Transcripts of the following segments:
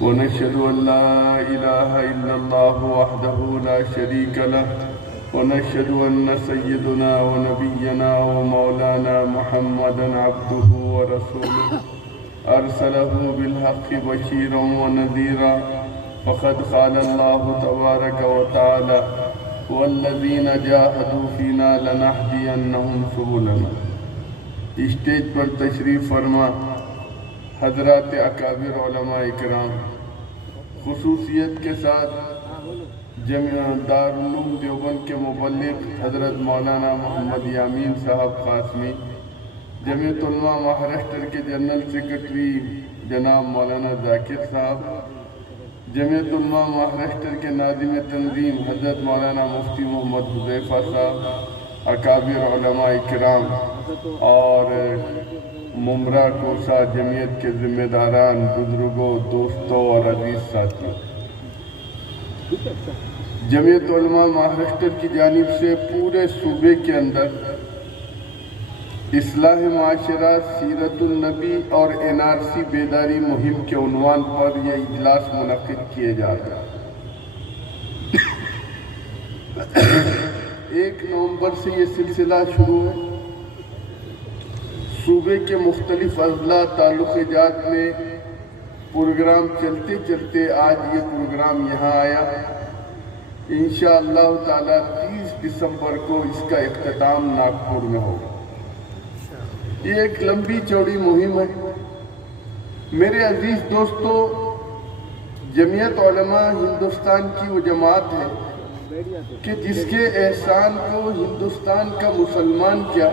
ونشهد أن لا إله إلا الله وحده لا شريك له ونشهد أن سيدنا ونبينا ومولانا محمدا عبده ورسوله أرسله بالحق بشيرا ونذيرا فقد قال الله تبارك وتعالى والذين جاهدوا فينا لنهدينهم سبلنا۔ اسٹیج پر تشریف فرما حضرات اکابر علماء اکرام، خصوصیت کے ساتھ دارالعلوم دیوبند کے مبلغ حضرت مولانا محمد یامین صاحب قاسمی، جمعیت علماء مہاراشٹر کے جنرل سیکرٹری جناب مولانا ذاکر صاحب، جمعیت علماء مہاراشٹر کے ناظم تنظیم حضرت مولانا مفتی محمد حذیفہ صاحب، اکابر علماء اکرام اور ممرہ کوسہ جمعیت کے ذمہ داران، بزرگوں، دوستوں اور عزیز ساتھیوں، جمعیت علماء مہاراشٹر کی جانب سے پورے صوبے کے اندر اصلاح معاشرہ، سیرت النبی اور NRC بیداری مہم کے عنوان پر یہ اجلاس منعقد کیے جا رہے ہیں۔ 1 نومبر سے یہ سلسلہ شروع ہے۔ صوبے کے مختلف اضلاع تعلق جات میں پروگرام چلتے چلتے آج یہ پروگرام یہاں آیا۔ انشاءاللہ تعالی 30 دسمبر کو اس کا اختتام ناگپور میں ہوگا۔ یہ ایک لمبی چوڑی مہم ہے۔ میرے عزیز دوستو، جمعیت علماء ہندوستان کی وہ جماعت ہے کہ جس کے احسان کو ہندوستان کا مسلمان کیا،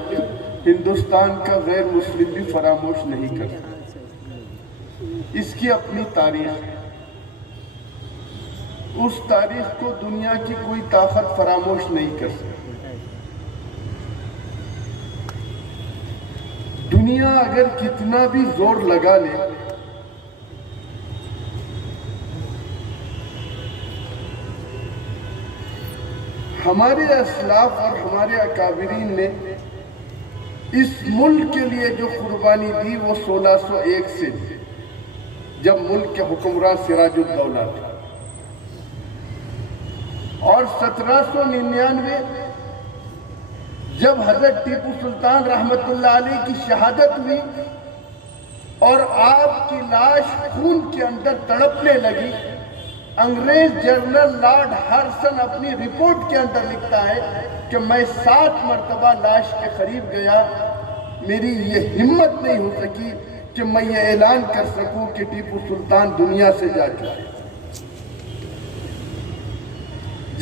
ہندوستان کا غیر مسلم بھی فراموش نہیں کر سکتا۔ اس کی اپنی تاریخ ہے، اس تاریخ کو دنیا کی کوئی طاقت فراموش نہیں کر سکتی۔ دنیا اگر کتنا بھی زور لگا لے، ہمارے اسلاف اور ہمارے اکابرین نے اس ملک کے لیے جو قربانی دی وہ 1601 سے دی، جب ملک کے حکمراں سراج الدولہ تھے، اور 1799 جب حضرت ٹیپو سلطان رحمت اللہ علیہ کی شہادت ہوئی اور آپ کی لاش خون کے اندر تڑپنے لگی، انگریز جنرل لارڈ ہارسن اپنی رپورٹ کے اندر لکھتا ہے کہ میں 7 مرتبہ لاش کے قریب گیا، میری یہ ہمت نہیں ہو سکی کہ میں یہ اعلان کر سکوں کہ ٹیپو سلطان دنیا سے جا چکے۔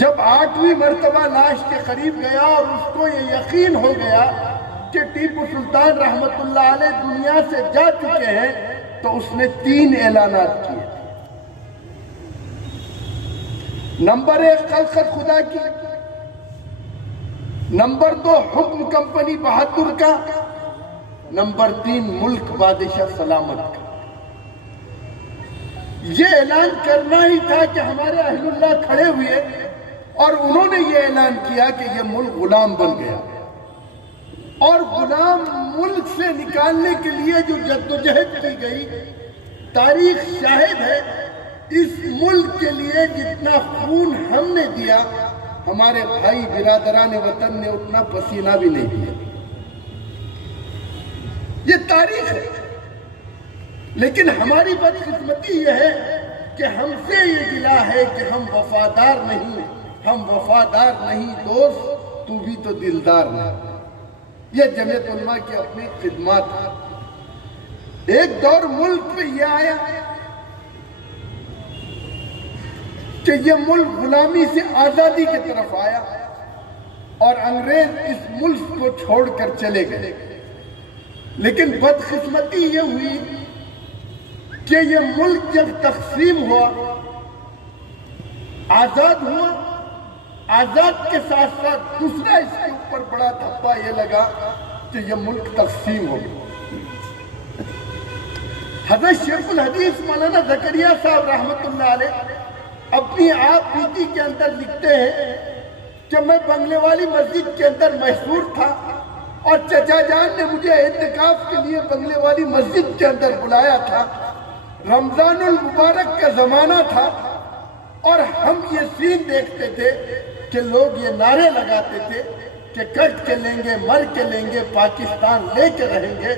جب 8ویں مرتبہ لاش کے قریب گیا اور اس کو یہ یقین ہو گیا کہ ٹیپو سلطان رحمت اللہ علیہ دنیا سے جا چکے ہیں، تو اس نے 3 اعلانات کیے۔ نمبر 1 خلقت خدا کی، نمبر 2 حکم کمپنی بہادر کا، نمبر 3 ملک بادشاہ سلامت کا۔ یہ اعلان کرنا ہی تھا کہ ہمارے اہل اللہ کھڑے ہوئے اور انہوں نے یہ اعلان کیا کہ یہ ملک غلام بن گیا، اور غلام ملک سے نکالنے کے لیے جو جدوجہد کی گئی، تاریخ شاہد ہے اس ملک کے لیے جتنا خون ہم نے دیا، ہمارے بھائی برادران وطن نے اتنا پسینہ بھی نہیں دیا۔ یہ تاریخ ہے، لیکن ہماری بدقسمتی یہ ہے کہ ہم سے یہ گلہ ہے کہ ہم وفادار نہیں، ہم وفادار نہیں دوست، تو بھی تو دلدار نہیں۔ یہ جمعیت علماء کی اپنی خدمات ہے۔ ایک دور ملک پہ یہ آیا کہ یہ ملک غلامی سے آزادی کی طرف آیا اور انگریز اس ملک کو چھوڑ کر چلے گئے، لیکن بدقسمتی یہ ہوئی کہ یہ ملک جب تقسیم ہوا، آزاد ہوا، آزاد کے ساتھ ساتھ دوسرا اس کے اوپر بڑا دھبا یہ لگا کہ یہ ملک تقسیم ہو گیا۔ حضرت شیخ الحدیث مولانا زکریا صاحب رحمت اللہ علیہ اپنی آپ بیتی کے اندر لکھتے ہیں کہ میں بنگلے والی مسجد کے اندر محصور تھا اور چچا جان نے مجھے اعتکاف کے لیے بنگلے والی مسجد کے اندر بلایا تھا، رمضان المبارک کا زمانہ تھا اور ہم یہ سین دیکھتے تھے کہ لوگ یہ نعرے لگاتے تھے کہ کٹ کے لیں گے، مر کے لیں گے، پاکستان لے کے رہیں گے۔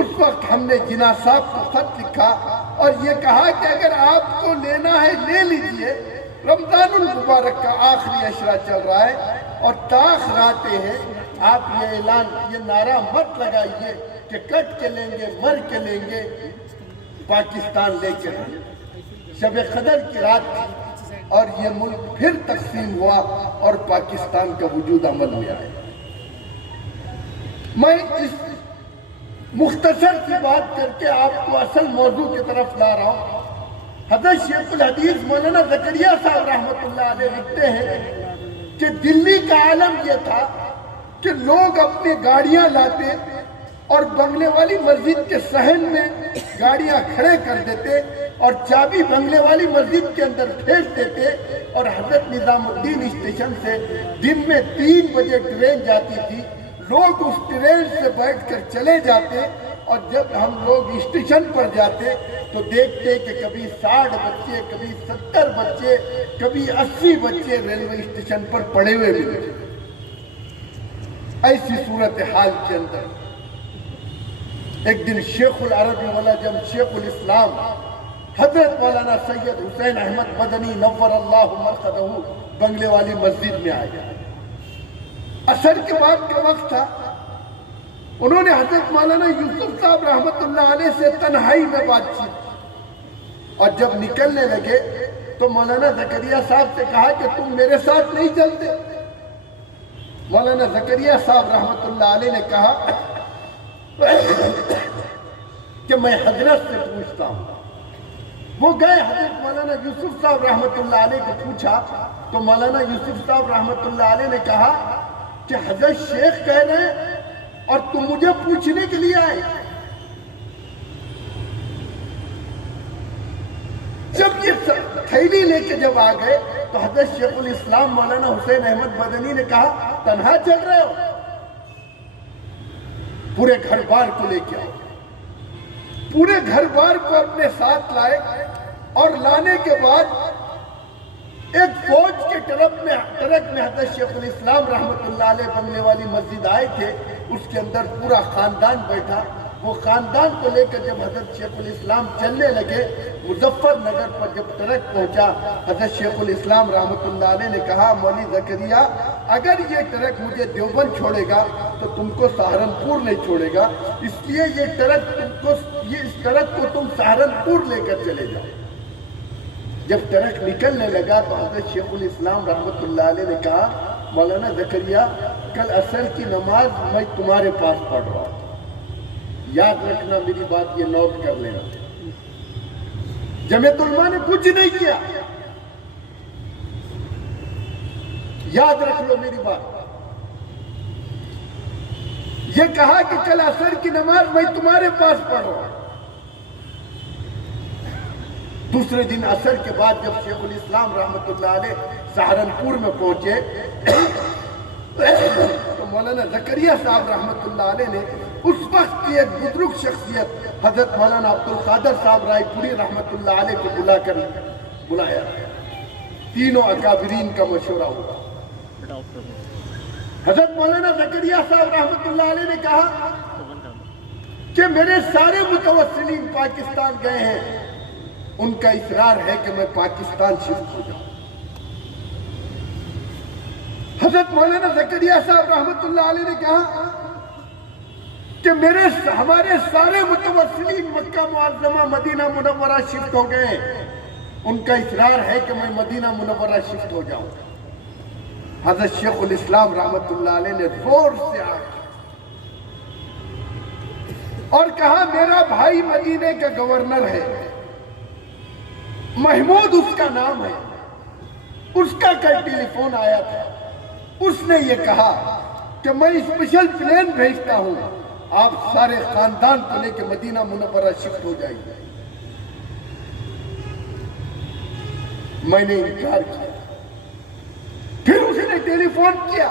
اس وقت ہم نے جناح صاحب کو خط لکھا اور یہ کہا کہ اگر آپ کو لینا ہے لے لیجئے، رمضان المبارک کا آخری عشرہ چل رہا ہے اور تاخیر آتے ہیں، آپ یہ اعلان، یہ نعرہ مت لگائیے کہ کٹ کے لیں گے، مر کے لیں گے، پاکستان لے کے رہیں گے۔ شب قدر کی رات تھی اور یہ ملک پھر تقسیم ہوا اور پاکستان کا وجود عمل میں آیا۔ میں اس مختصر سی بات کر کے آپ کو اصل موضوع کی طرف لا رہا ہوں۔ حضرت شیخ الحدیث مولانا زکریا صاحب رحمۃ اللہ علیہ لکھتے ہیں کہ دلی کا عالم یہ تھا کہ لوگ اپنی گاڑیاں لاتے اور بنگلے والی مسجد کے صحن میں گاڑیاں کھڑے کر دیتے اور چابی بنگلے والی مسجد کے اندر پھینک دیتے اور حضرت نظام الدین اسٹیشن سے دن میں 3 بجے ٹرین جاتی تھی، لوگ اس ٹرین سے بیٹھ کر چلے جاتے اور جب ہم لوگ اسٹیشن پر جاتے تو دیکھتے کہ کبھی 60 بچے، کبھی 70 بچے، کبھی 80 بچے ریلوے اسٹیشن پر پڑے ہوئے ملتے۔ ایسی صورتحال کے اندر ایک دن شیخ العرب والعجم شیخ الاسلام حضرت مولانا سید حسین احمد مدنی نور اللہ مرقدہ بنگلے والی مسجد میں آئے۔ عصر کے بعد کا وقت تھا، انہوں نے حضرت مولانا یوسف صاحب رحمت اللہ علیہ سے تنہائی میں بات چیت، اور جب نکلنے لگے تو مولانا زکریا صاحب سے کہا کہ تم میرے ساتھ نہیں چلتے؟ مولانا زکریا صاحب رحمت اللہ علیہ نے کہا کہ میں حضرت سے پوچھتا ہوں۔ وہ گئے، حضرت مولانا یوسف صاحب رحمت اللہ علیہ کو پوچھا تو مولانا یوسف صاحب رحمت اللہ علیہ نے کہا کہ حضرت شیخ کہہ رہے ہیں اور تم مجھے پوچھنے کے لیے آئے۔ جب یہ تھیلی لے کے جب آ گئے تو حضرت شیخ الاسلام مولانا حسین احمد مدنی نے کہا تنہا چل رہے ہو؟ پورے گھر بار کو لے کے آؤ۔ پورے گھر بار کو اپنے ساتھ لائے اور لانے کے بعد ایک فوج کے ٹرک میں حضرت شیخ الاسلام رحمت اللہ علیہ بنگلے والی مسجد آئے تھے، اس کے اندر پورا خاندان بیٹھا۔ وہ خاندان کو لے کر جب حضرت شیخ الاسلام چلنے لگے، مظفر نگر پر جب ٹرک پہنچا، حضرت شیخ الاسلام رحمت اللہ علیہ نے کہا مولی زکریا اگر یہ ٹرک مجھے دیوبند چھوڑے گا تو تم کو سہارنپور نہیں چھوڑے گا، اس لیے اس ٹرک کو تم سہارنپور لے کر چلے جاؤ۔ جب ٹرک نکلنے لگا تو حضرت شیخ الاسلام رحمت اللہ علیہ نے کہا مولانا زکریا کل عصر کی نماز میں تمہارے پاس پڑھ رہا ہوں، یاد رکھنا میری بات، یہ نوٹ کر لینا۔ جمعیت علماء نے کچھ نہیں کیا، یاد رکھ لو میری بات۔ یہ کہا کہ کل عصر کی نماز میں تمہارے پاس پڑھ رہا ہوں۔ دوسرے دن عصر کے بعد جب شیخ الاسلام رحمت اللہ علیہ سہارنپور میں پہنچے تو مولانا زکریا صاحب رحمت اللہ علیہ نے اس وقت کی ایک بزرگ شخصیت حضرت مولانا عبدالقادر صاحب رائے پوری رحمت اللہ علیہ کو بلایا۔ تینوں اکابرین کا مشورہ ہوا۔ حضرت مولانا زکریا صاحب رحمت اللہ علیہ نے کہا کہ میرے سارے متوسلین پاکستان گئے ہیں، ان کا اصرار ہے کہ میں پاکستان شفٹ ہو جاؤں۔ حضرت مولانا زکریا صاحب رحمت اللہ علیہ نے کہا کہ ہمارے سارے متوسلین مکہ معظمہ مدینہ منورہ شفٹ ہو گئے ہیں، ان کا اصرار ہے کہ میں مدینہ منورہ شفٹ ہو جاؤں۔ حضرت شیخ الاسلام رحمت اللہ علیہ نے زور سے اور کہا میرا بھائی مدینہ کا گورنر ہے، محمود اس کا نام ہے، اس کا کل ٹیلی فون آیا تھا، اس نے یہ کہا کہ میں اسپیشل پلین بھیجتا ہوں، آپ سارے خاندان کو لے کے مدینہ منورہ شفٹ ہو جائیے۔ میں نے انکار کیا، پھر اس نے ٹیلی فون کیا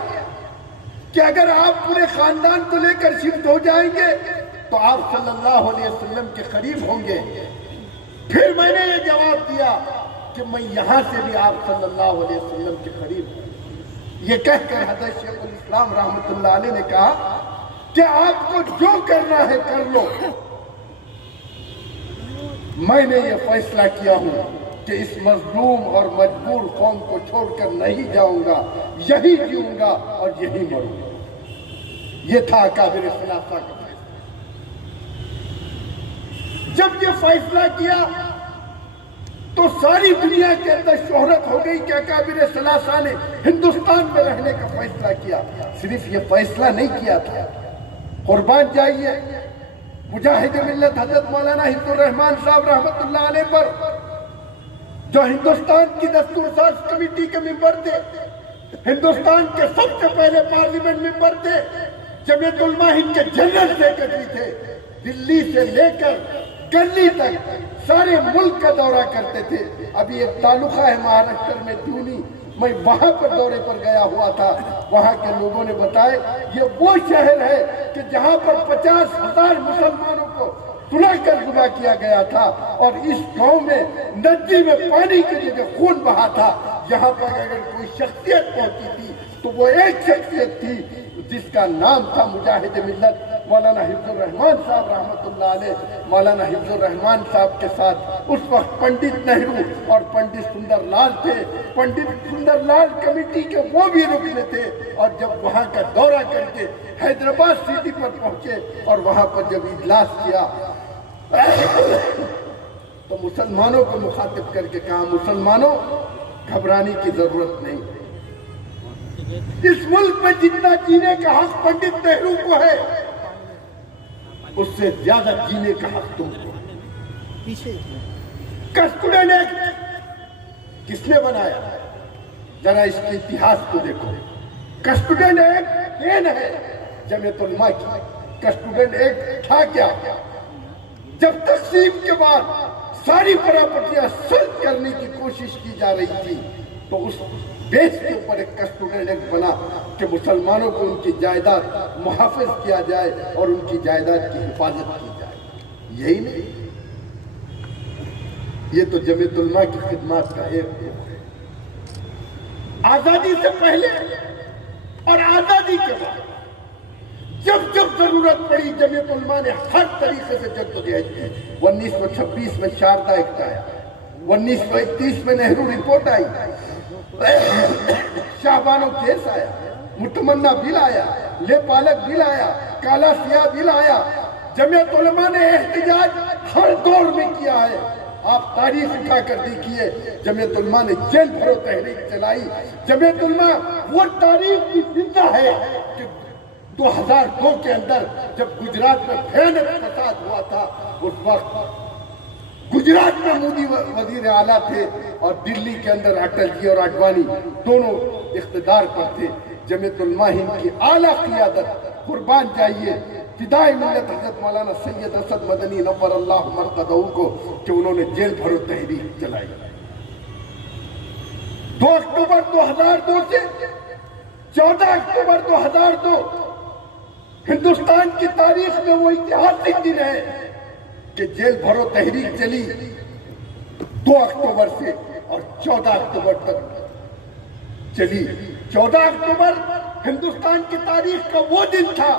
کہ اگر آپ پورے خاندان کو لے کر شفٹ ہو جائیں گے تو آپ صلی اللہ علیہ وسلم کے قریب ہوں گے۔ پھر میں نے یہ جواب دیا کہ میں یہاں سے بھی آپ صلی اللہ علیہ وسلم کے قریب ہوں۔ یہ کہہ کر حضرت شیخ الاسلام رحمۃ اللہ علیہ نے کہا کہ آپ کو جو کرنا ہے کر لو، میں نے یہ فیصلہ کیا ہوں کہ اس مظلوم اور مجبور قوم کو چھوڑ کر نہیں جاؤں گا، یہی جیوں گا اور یہی مروں گا۔ یہ تھا اکابر ثلاثہ کا فیصلہ۔ جب یہ فیصلہ کیا تو ساری دنیا کے اندر شہرت ہو گئی کہ اکابر ثلاثہ نے ہندوستان میں رہنے کا فیصلہ کیا۔ صرف یہ فیصلہ نہیں کیا تھا، قربان جائیے مجاہد ملت حضرت مولانا حفظ الرحمان صاحب رحمت اللہ علیہ پر، جو ہندوستان کی دستور ساز کمیٹی کے ممبر تھے، ہندوستان کے سب سے پہلے پارلیمنٹ ممبر تھے، جمعیت علماء ہند کے جنرل سیکرٹری تھے، دلی سے لے کر گلی تک سارے ملک کا دورہ کرتے تھے۔ ابھی ایک تعلقہ ہے مہاراشٹر میں دیونی، میں وہاں پر دورے پر گیا ہوا تھا، وہاں کے لوگوں نے بتایا یہ وہ شہر ہے کہ جہاں پر 50,000 مسلمانوں کو سلا کر ذبح کیا گیا تھا، اور اس گاؤں میں ندی میں پانی کی جگہ خون بہا تھا۔ یہاں پر اگر کوئی شخصیت پہنچی تھی تو وہ ایک شخصیت تھی جس کا نام تھا مجاہد ملت مولانا حفظ الرحمان صاحب رحمت اللہ علیہ۔ مولانا حفظ الرحمان صاحب کے ساتھ اس وقت پنڈت نہرو اور پنڈت سندر لال تھے۔ پنڈت سندر لال کمیٹی کے وہ بھی رکن تھے، اور جب وہاں کا دورہ کر کے حیدرآباد سٹی پر پہنچے اور وہاں پر جب اجلاس کیا تو مسلمانوں کو مخاطب کر کے کہا، مسلمانوں گھبرانے کی ضرورت نہیں، اس ملک میں جتنا جینے کا حق پنڈت نہرو کو ہے اس سے زیادہ جینے کا حق تم کو۔ کسٹوڈنٹ ایکٹ کس نے بنایا؟ ذرا اس کے اتہاس کو دیکھو۔ کسٹوڈنٹ ایکٹ یہ ہے جمعیت علماء کی۔ کسٹوڈنٹ ایکٹ تھا کیا؟ جب تقسیم کے بعد ساری پراپرٹیاں سلب کرنے کی کوشش کی جا رہی تھی تو اس بیس کے اوپر ایک کسٹوڈنٹ ایکٹ بنا کہ مسلمانوں کو ان کی جائیداد محافظ کیا جائے اور ان کی جائیداد کی حفاظت کی جائے۔ یہی نہیں، یہ تو جمعیت علماء کی خدمات کا ایک روپ ہے۔ آزادی سے پہلے اور آزادی کے بعد جب جب ضرورت پڑی جمعیت علماء نے ہر طریقے سے جدوجہد کی۔ 1926 میں شاردا ایکٹ آیا، 1931 میں نہرو رپورٹ آئی، شاہبانو کیس آیا، متمنا بل آیا، لے پالک بل آیا، کالا سیاہ بل آیا۔ جمعیت علماء نے احتجاج ہر دور میں کیا ہے۔ آپ تاریخ اٹھا کر دیکھیے، جمعیت علماء نے جیل بھرو تحریک چلائی۔ جمعیت علماء وہ تاریخ کی زندہ ہے کہ 2002 کے اندر جب گجرات میں بھیانک فساد ہوا تھا، اس وقت گجرات میں مودی وزیر اعلیٰ تھے اور دلی کے اندر اٹل جی اور اڈوانی دونوں اقتدار پر تھے۔ جمعیت علماء ہند کی اعلیٰ قیادت، قربان جائیے فدائے ملت حضرت مولانا سید اسد مدنی نور اللہ مرقدہ کو، کہ انہوں نے جیل بھرو تحریک چلائی۔ 2 اکتوبر 2002 سے 14 اکتوبر 2002 ہندوستان کی تاریخ میں وہ اتہاسک دن ہے کہ جیل بھرو تحریک چلی 2 اکتوبر سے اور 14 اکتوبر تک چلی۔ 14 اکتوبر ہندوستان کی تاریخ کا وہ دن تھا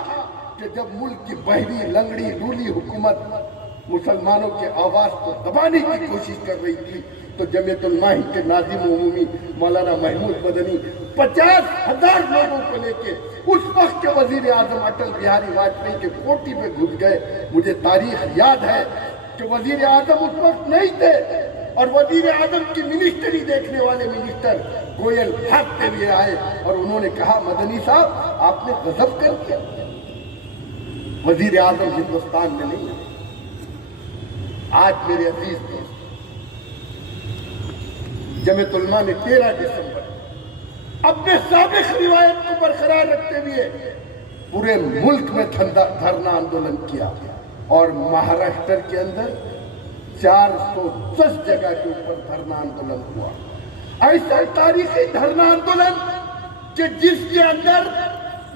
کہ جب ملک کی بحری لنگڑی لولی حکومت مسلمانوں کے آواز کو دبانے کی کوشش کر رہی تھی، تو جمعیت علماء کے ناظم عمومی مولانا محمود مدنی 50,000 لوگوں کو لے کے اس وقت کے وزیر اعظم اٹل بہاری واجپئی کے کوٹھی پہ گھس گئے۔ مجھے تاریخ یاد ہے کہ وزیر اعظم اس وقت نہیں تھے، اور وزیر اعظم کی منسٹری دیکھنے والے منسٹر گوئل بھاگتے ہوئے آئے اور انہوں نے کہا، مدنی صاحب آپ نے غضب کر دیا، وزیر اعظم ہندوستان میں نہیں ہے۔ آج میرے عزیز دوست، جمعیت علماء نے 13 دسمبر اپنے سابق روایت کو برقرار رکھتے ہوئے پورے ملک میں دھرنا آندولن کیا، اور مہاراشٹر کے اندر 410 جگہ کے اوپر دھرنا آندولن ہوا۔ ایسا تاریخی دھرنا آندولن کہ جس کے اندر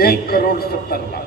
1,70,00,000।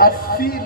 80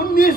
19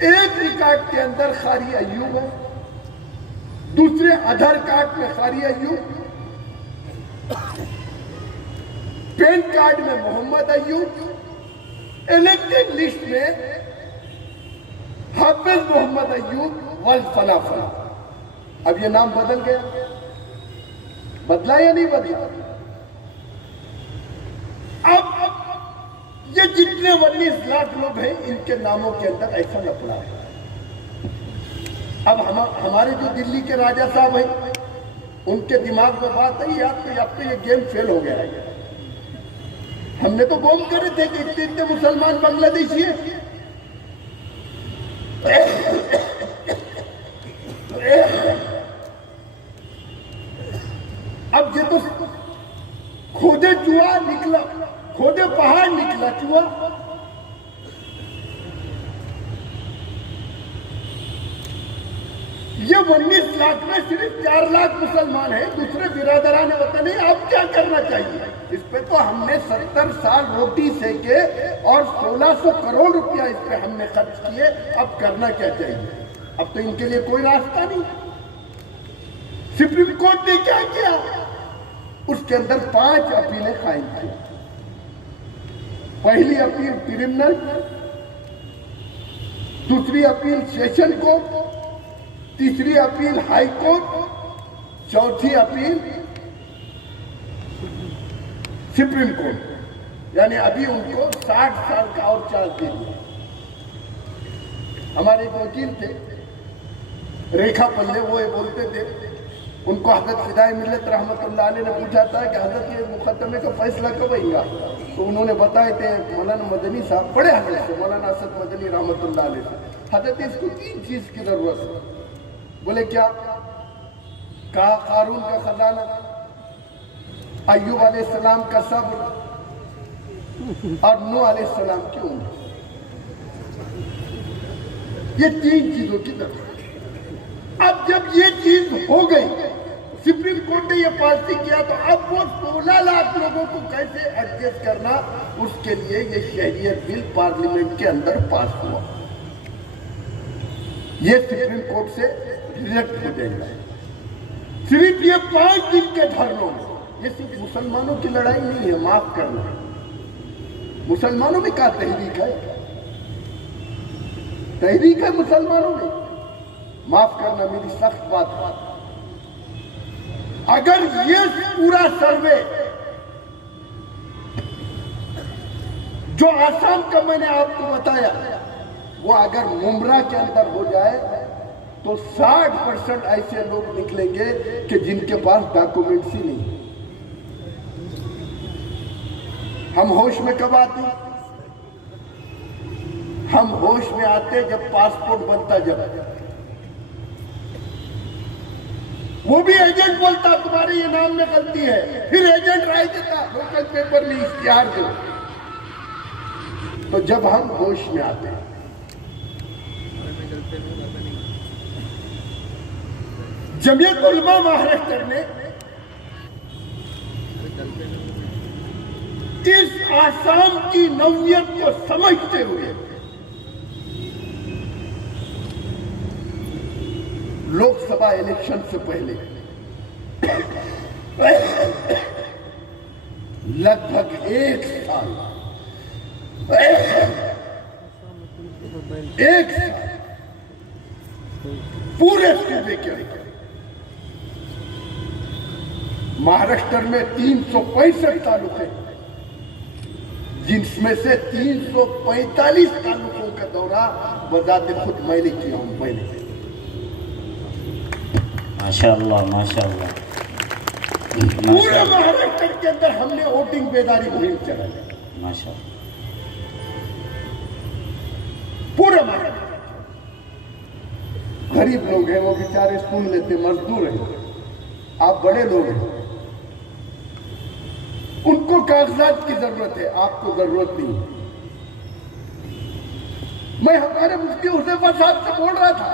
ایک ریکارڈ کے اندر قاری ایوب ہے، دوسرے آدھار کارڈ میں قاری ایوب، پین کارڈ میں محمد ایوب، الیکٹڈ لسٹ میں حافظ محمد ایوب والفلا فلا۔ اب یہ نام بدل گیا، بدلا یا نہیں بدلا؟ اب یہ جتنے 19 لاکھ لوگ ہیں ان کے ناموں کے اندر ایسا لفڑا ہے۔ اب ہمارے جو دلی کے راجہ صاحب ہیں ان کے دماغ میں بات ہے اب تو یہ گیم فیل ہو گیا ہے۔ ہم نے تو بوم کرے تھے کہ اتنے مسلمان بنگلہ دیشی ہیں، اب یہ تو کھودے چوہا نکلا، کھودے پہاڑ نکلا چوہا۔ یہ 19 لاکھ میں صرف 4 لاکھ مسلمان ہیں، دوسرے برادران وطن ہیں۔ اب کیا کرنا چاہیے؟ اس پہ تو ہم نے 70 سال روٹی سیکے اور 1600 کروڑ روپیہ اس پہ ہم نے خرچ کیے۔ اب کرنا کیا چاہیے؟ اب تو ان کے لیے کوئی راستہ نہیں۔ سپریم کورٹ نے کیا کیا؟ اس کے اندر 5 اپیلیں قائم کی۔ پہلی اپیل کرمنل، دوسری اپیل سیشن کورٹ، تیسری اپیل ہائی کورٹ، چوتھی اپیل سپریم کورٹ۔ یعنی ابھی ان کو 60 سال کا اور چارج دے دیا۔ ہمارے ایک وکیل تھے ریکھا پلے، وہ بولتے تھے، ان کو حضرت فدائے ملت رحمت اللہ علیہ نے پوچھا تھا کہ حضرت یہ مقدمے کا فیصلہ کب آئے گا؟ تو انہوں نے بتائے تھے مولانا مدنی صاحب، بڑے حضرت سے، مولانا اسد مدنی رحمت اللہ علیہ سے، حضرت اس کو 3 چیز کی ضرورت ہے۔ بولے کیا؟ کہا قارون کا خزانہ، ایوب علیہ السلام کا صبر اور نوح علیہ السلام کی عمر۔ یہ 3 چیزوں کی ضرورت۔ اب جب یہ چیز ہو گئی، سپریم کورٹ نے یہ پالیسی کیا، تو اب وہ 16 لاکھ لوگوں کو کیسے ایڈجسٹ کرنا، اس کے لیے یہ شہریت بل پارلیمنٹ کے اندر پاس ہوا۔ یہ سپریم کورٹ سے ریجیکٹ ہو جائے گا۔ صرف یہ 5 دن کے دھرنوں میں، یہ صرف مسلمانوں کی لڑائی نہیں ہے، معاف کرنا، مسلمانوں میں کیا تحریک ہے؟ تحریک ہے مسلمانوں میں، معاف کرنا میری سخت بات ہے۔ اگر یہ پورا سروے جو آسام کا میں نے آپ کو بتایا، وہ اگر ممرہ کے اندر ہو جائے تو 60% ایسے لوگ نکلیں گے کہ جن کے پاس ڈاکومنٹس ہی نہیں۔ ہم ہوش میں کب آتے؟ ہم ہوش میں آتے جب پاسپورٹ بنتا، جب وہ بھی ایجنٹ بولتا تمہارے یہ نام میں غلطی ہے، پھر ایجنٹ رائے دیتا لوکل پیپر میں اشتہار دو۔ تو جب ہم ہوش میں آتے ہیں، جمعیت علماء مہاراشٹر نے اس آسام کی نوعیت کو سمجھتے ہوئے لوک سبھا الیکشن سے پہلے لگ بھگ 1 سال پورے صوبے کے مہاراشٹر میں 365 تعلقے، جن میں سے 345 تعلقوں کا دورہ بذات خود میں نے کیا ہوں۔ میں نے ماشاءاللہ ماشاءاللہ پورے مہاراشٹر کے اندر ہم نے ووٹنگ بیداری مہم چلائی، ماشاءاللہ پورے مہاراشٹر۔ غریب لوگ ہیں، وہ بیچارے سن لیتے، مزدور ہیں، آپ بڑے لوگ ہیں، ان کو کاغذات کی ضرورت ہے، آپ کو ضرورت نہیں۔ میں ہمارے مفتی حذیفہ صاحب سے بول رہا تھا،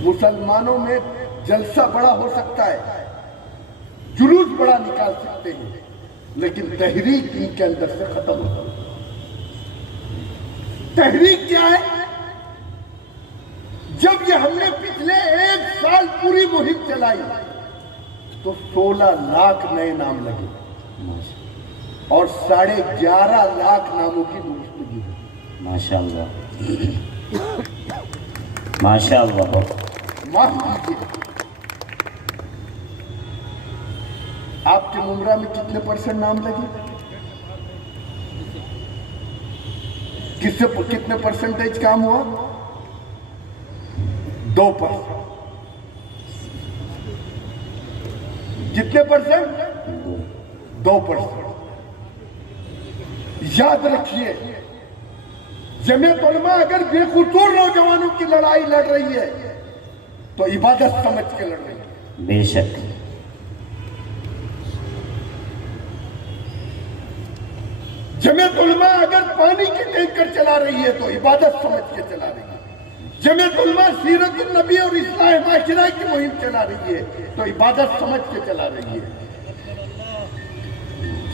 مسلمانوں میں جلسہ بڑا ہو سکتا ہے، جلوس بڑا نکال سکتے ہیں، لیکن تحریک ان کے اندر سے ختم ہو۔ تحریک کیا ہے؟ جب یہ ہم نے پچھلے 1 سال پوری مہم چلائی تو 16 لاکھ نئے نام لگے اور 11.5 لاکھ ناموں کی درستگی ہوئی۔ ماشاء اللہ ماشاء اللہ۔ معاف کیجیے، آپ کے ممرہ میں کتنے % نام لگے؟ کتنے % کام ہوا؟ 2%۔ کتنے %؟ 2%۔ یاد رکھیے، جمعیت علماء اگر بے قصور نوجوانوں کی لڑائی لڑ رہی ہے تو عبادت سمجھ کے لڑ رہی ہے۔ بے شک۔ جمعیت علماء اگر پانی کے ٹینکر چلا رہی ہے تو عبادت سمجھ کے چلا رہی ہے۔ جمعیت علماء سیرت النبی اور اصلاح معاشرہ کی مہم چلا رہی ہے تو عبادت سمجھ کے چلا رہی ہے۔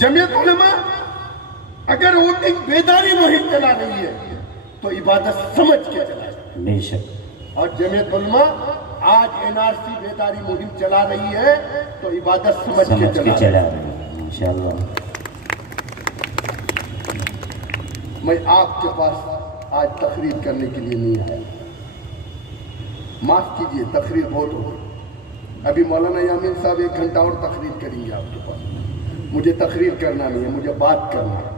جمعیت علماء اگر ووٹنگ بیداری مہم چلا رہی ہے تو عبادت سمجھ کے چلا رہی ہے۔ بے شک۔ اور جمعیت علماء آج NRC بیداری مہم چلا رہی ہے تو عبادت سمجھ کے چلا رہی ہے۔ ماشاء اللہ۔ میں آپ کے پاس آج تقریر کرنے کے لیے نہیں آیا، معاف کیجئے، تقریر بہت ہوگی۔ ابھی مولانا یامین صاحب 1 گھنٹہ اور تقریر کریں گے آپ کے پاس، مجھے تقریر کرنا نہیں ہے، مجھے بات کرنا ہے۔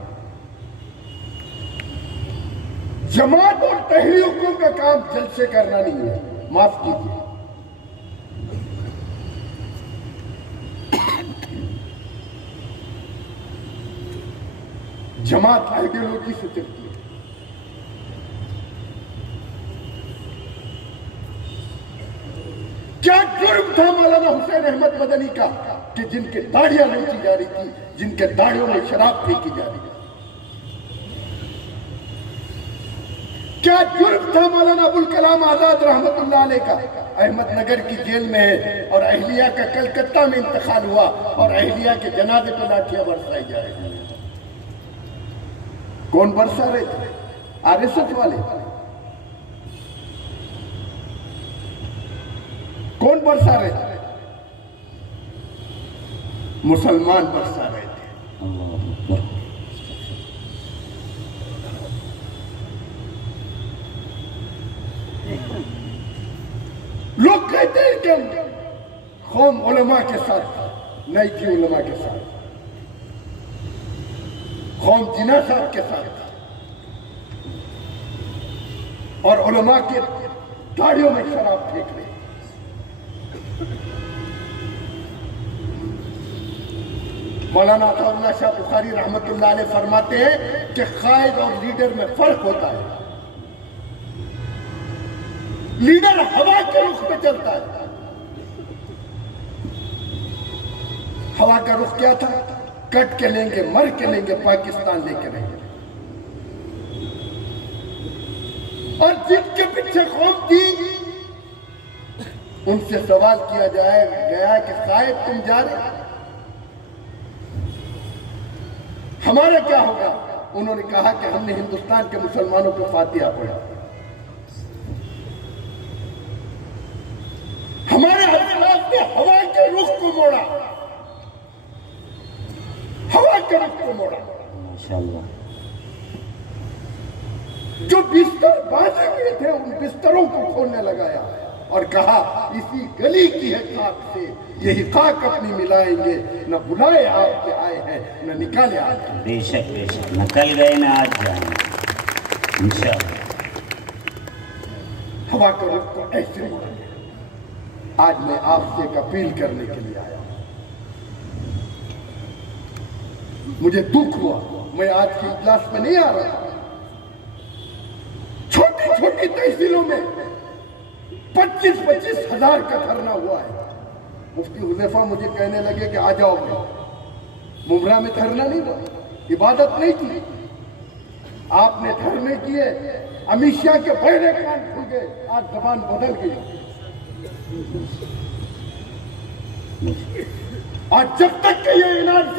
جماعت اور تحریکوں کا کام جلسے کرنا نہیں ہے، معاف کیجئے۔ جماعت آئیڈیالوجی سے چلتی ہے۔ کیا جرم تھا مولانا حسین احمد مدنی کا کہ جن کے داڑیاں نوچی جا رہی تھی، جن کے داڑیوں میں شراب پھینکی جا رہی ہے؟ کیا جرم تھا مولانا ابوالکلام آزاد رحمت اللہ علیہ کا؟ احمد نگر کی جیل میں ہے اور اہلیہ کا کلکتہ میں انتقال ہوا اور اہلیہ کے جنازے پہ لاٹھیاں برسائی جا رہی ہیں۔ کون برسا رہے تھے؟ RSS والے۔ کون برسا رہے تھے؟ مسلمان برسا رہے تھے۔ اللہ اکبر۔ لوگ کہتے ہیں کہ قوم علماء کے ساتھ نہیں تھی، علماء کے ساتھ قوم جناح صاحب کے ساتھ تھی اور علماء کے داڑیوں میں شراب پھینک رہے۔ مولانا عطا اللہ شاہ بخاری رحمت اللہ علیہ فرماتے ہیں کہ قائد اور لیڈر میں فرق ہوتا ہے۔ لیڈر ہوا کے رخ پہ چلتا ہے۔ ہوا کا رخ کیا تھا؟ کٹ کے لیں گے، مر کے لیں گے، پاکستان لے کے رہیں گے۔ اور جن کے پیچھے قوم تھی ان سے سوال کیا گیا کہ قائد تم جا رہے، ہمارا کیا ہوگا؟ انہوں نے کہا کہ ہم نے ہندوستان کے مسلمانوں کو فاتحہ پڑھا، ہمارے حضرات نے ہوا کے رخ کو موڑا، ہوا کے رخ کو موڑا۔ ماشاءاللہ۔ جو بستر باندھے ہوئے تھے ان بستروں کو کھولنے لگایا اور کہا اسی گلی کی ہے خاک سے، یہی خاک اپنی ملائیں گے، نہ بلائے آپ کے آئے ہیں نہ نکالے آپ کے۔ بے شک بے شک، نکل گئے نہ آج جائیں انشاءاللہ۔ ہوا کا رخ کو ایسے موڑا۔ آج میں آپ سے ایک اپیل کرنے کے لیے آیا ہوں۔ مجھے دکھ ہوا، میں آج کی اجلاس میں نہیں آ رہا۔ چھوٹی چھوٹی تحصیلوں میں 25-25 ہزار کا دھرنا ہوا ہے۔ مفتی حذیفہ مجھے کہنے لگے کہ آ جاؤ گے۔ ممرہ میں دھرنا نہیں ہوا، عبادت نہیں کی، آپ نے دھرنے کیے، امیت شاہ کے بہرے کان کھل گئے، آج زبان بدل گئی۔ آج جب تک کہ یہ NRC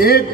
1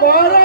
12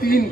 3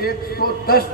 110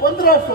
1500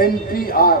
NPR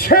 6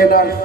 NRC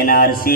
NRC